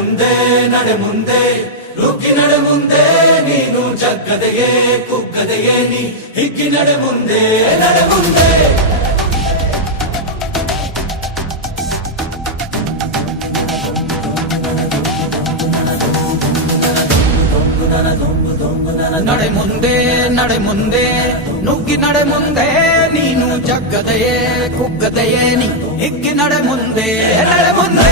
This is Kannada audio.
ಮುಂದೆ ನಡೆ ಮುಂದೆ ನುಗ್ಗಿ ನಡೆ ಮುಂದೆ ನೀನು ಜಗ್ಗದೆಯೇ ಕುಗ್ಗದೆಯೇ ನೀ ಹಿಗ್ಗಿ ನಡೆ ಮುಂದೆ ನಡೆ ಮುಂದೆ. ನಡೆ ಮುಂದೆ ನಡೆ ಮುಂದೆ ನುಗ್ಗಿ ನಡೆ ಮುಂದೆ ನೀನು ಜಗ್ಗದೆಯೇ ಕುಗ್ಗದೆಯೇ ನೀ ಹಿಗ್ಗಿ ನಡೆ ಮುಂದೆ ನಡೆ ಮುಂದೆ.